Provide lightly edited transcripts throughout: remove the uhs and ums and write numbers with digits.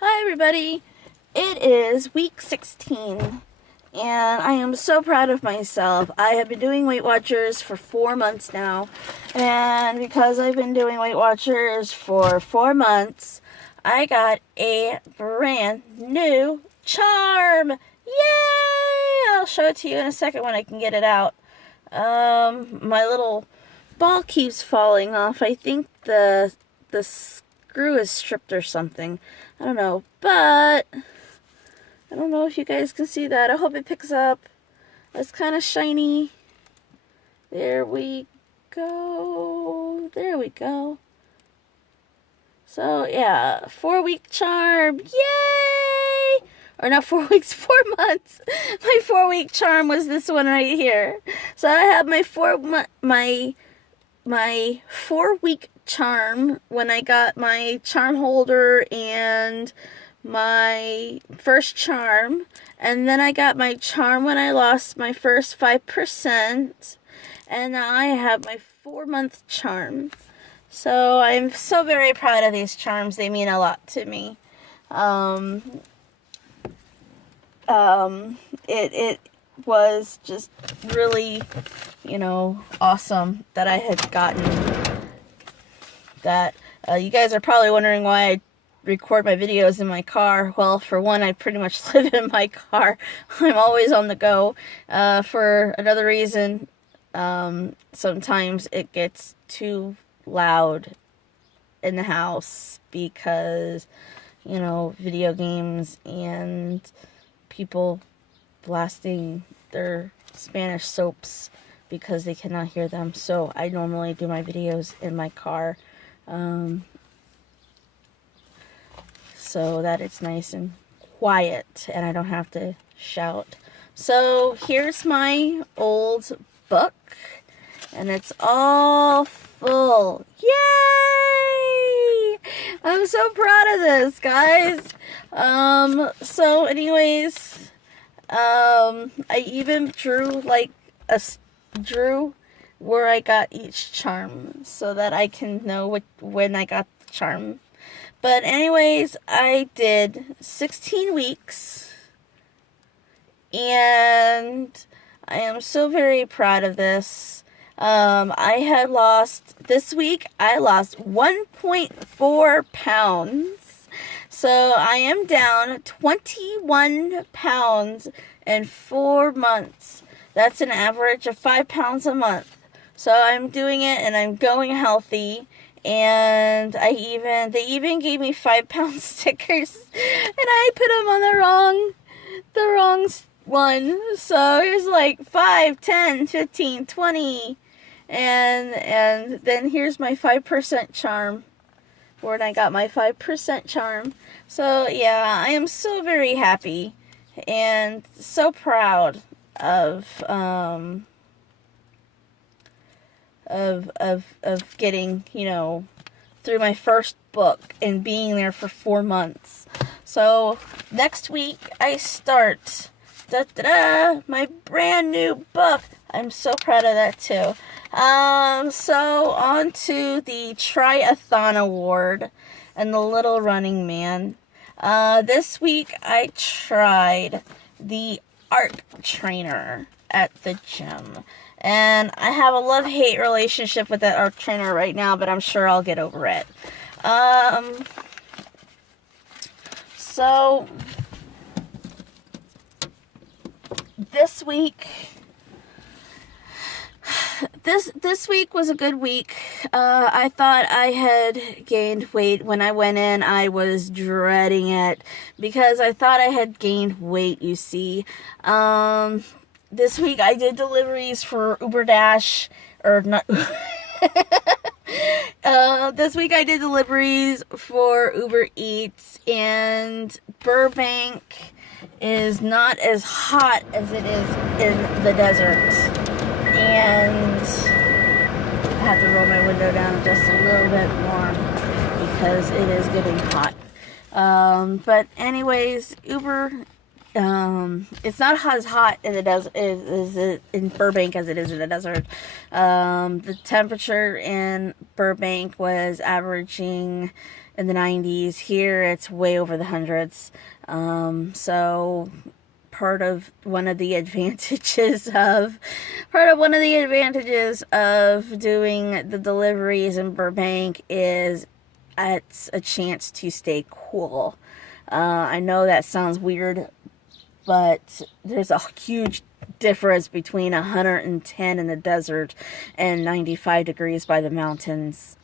Hi everybody! It is week 16 and I am so proud of myself. I have been doing Weight Watchers for 4 months now, and because I've been doing Weight Watchers for 4 months, I got a brand new charm! Yay! I'll show it to you in a second when I can get it out. My little ball keeps falling off. I think the screw is stripped or something. I don't know, but I don't know if you guys can see that. I hope it picks up. It's kind of shiny. There we go. There we go. So, yeah, 4-week charm. Yay! Or not 4 weeks, 4 months. My 4-week charm was this one right here. So I have my 4-week charm when I got my charm holder and my first charm, and then I got my charm when I lost my first 5%, and now I have my 4-month charm. So I'm so very proud of these charms. They mean a lot to me. It was just really, awesome that I had gotten that. You guys are probably wondering why I record my videos in my car. Well, for one, I pretty much live in my car. I'm always on the go. For another reason, sometimes it gets too loud in the house because, video games and people blasting their Spanish soaps because they cannot hear them. So I normally do my videos in my car, so that it's nice and quiet and I don't have to shout. So here's my old book, and it's all full. Yay! I'm so proud of this, guys. So anyways, I even drew drew where I got each charm so that I can know when I got the charm. But anyways, I did 16 weeks, and I am so very proud of this. This week I lost 1.4 pounds. So I am down 21 pounds in 4 months. That's an average of 5 pounds a month. So I'm doing it and I'm going healthy. And they even gave me 5-pound stickers, and I put them on the wrong one. So here's like 5, 10, 15, 20, and then here's my 5% charm, where I got my 5% charm. So yeah, I am so very happy and so proud of getting, through my first book and being there for 4 months. So next week I start my brand new book. I'm so proud of that too. So on to the Triathlon Award and the Little Running Man. This week I tried the Arc Trainer at the gym. And I have a love-hate relationship with that Arc Trainer right now, but I'm sure I'll get over it. So this week was a good week. I thought I had gained weight. When I went in, I was dreading it because I thought I had gained weight, you see. This week I did deliveries for UberDash, or not. This week I did deliveries for Uber Eats, and Burbank is not as hot as it is in the desert. And I have to roll my window down just a little bit more because it is getting hot. But anyways, Uber It's not as hot in the desert is in Burbank as it is in the desert. The temperature in Burbank was averaging in the 90s. Here it's way over the hundreds. So one of the advantages of doing the deliveries in Burbank is it's a chance to stay cool. I know that sounds weird, but there's a huge difference between 110 in the desert and 95 degrees by the mountains,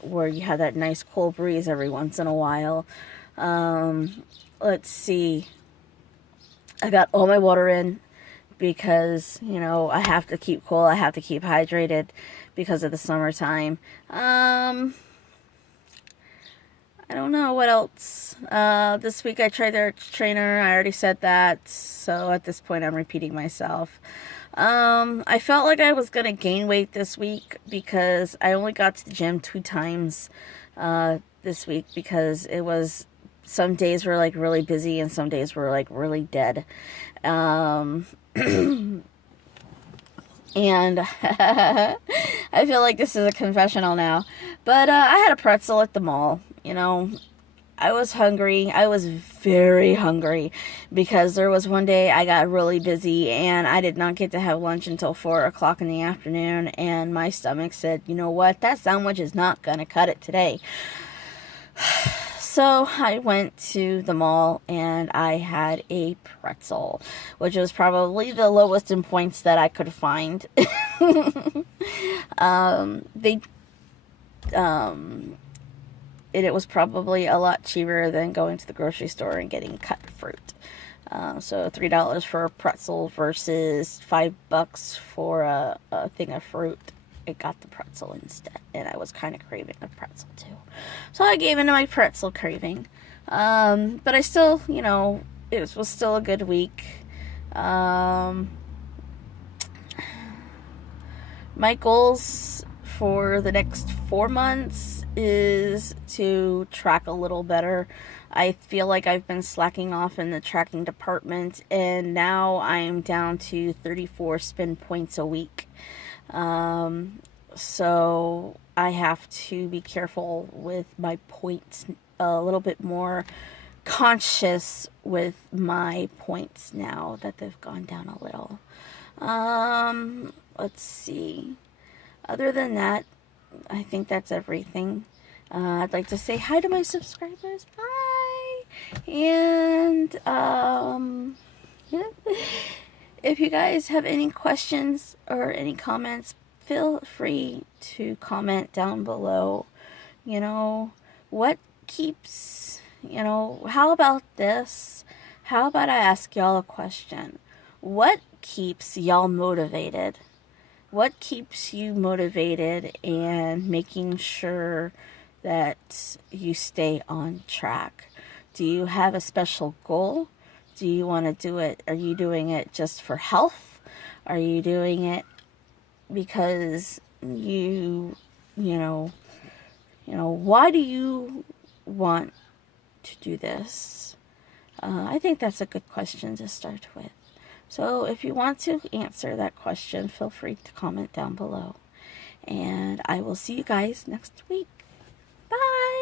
where you have that nice cool breeze every once in a while. Let's see. I got all my water in because, I have to keep cool. I have to keep hydrated because of the summertime. I don't know what else. This week I tried their trainer. I already said that. So at this point I'm repeating myself. I felt like I was going to gain weight this week because I only got to the gym 2 times this week because some days were like really busy and some days were like really dead. And I feel like this is a confessional now. But I had a pretzel at the mall. I was hungry. I was very hungry because there was one day I got really busy and I did not get to have lunch until 4 o'clock in the afternoon. And my stomach said, you know what? That sandwich is not going to cut it today. So I went to the mall and I had a pretzel, which was probably the lowest in points that I could find. It was probably a lot cheaper than going to the grocery store and getting cut fruit. So $3 for a pretzel versus $5 for a thing of fruit. I got the pretzel instead, and I was kind of craving a pretzel too. So I gave into my pretzel craving. But I still, it was still a good week. My goals for the next 4 months is to track a little better. I feel like I've been slacking off in the tracking department, and now I'm down to 34 spin points a week. So I have to be careful with my points, a little bit more conscious with my points now that they've gone down a little. Let's see. Other than that, I think that's everything. I'd like to say hi to my subscribers. Hi! And, if you guys have any questions or any comments, feel free to comment down below. What keeps, how about this? How about I ask y'all a question? What keeps y'all motivated? What keeps you motivated and making sure that you stay on track? Do you have a special goal? Do you want to do it? Are you doing it just for health? Are you doing it because why do you want to do this? I think that's a good question to start with. So if you want to answer that question, feel free to comment down below. And I will see you guys next week. Bye!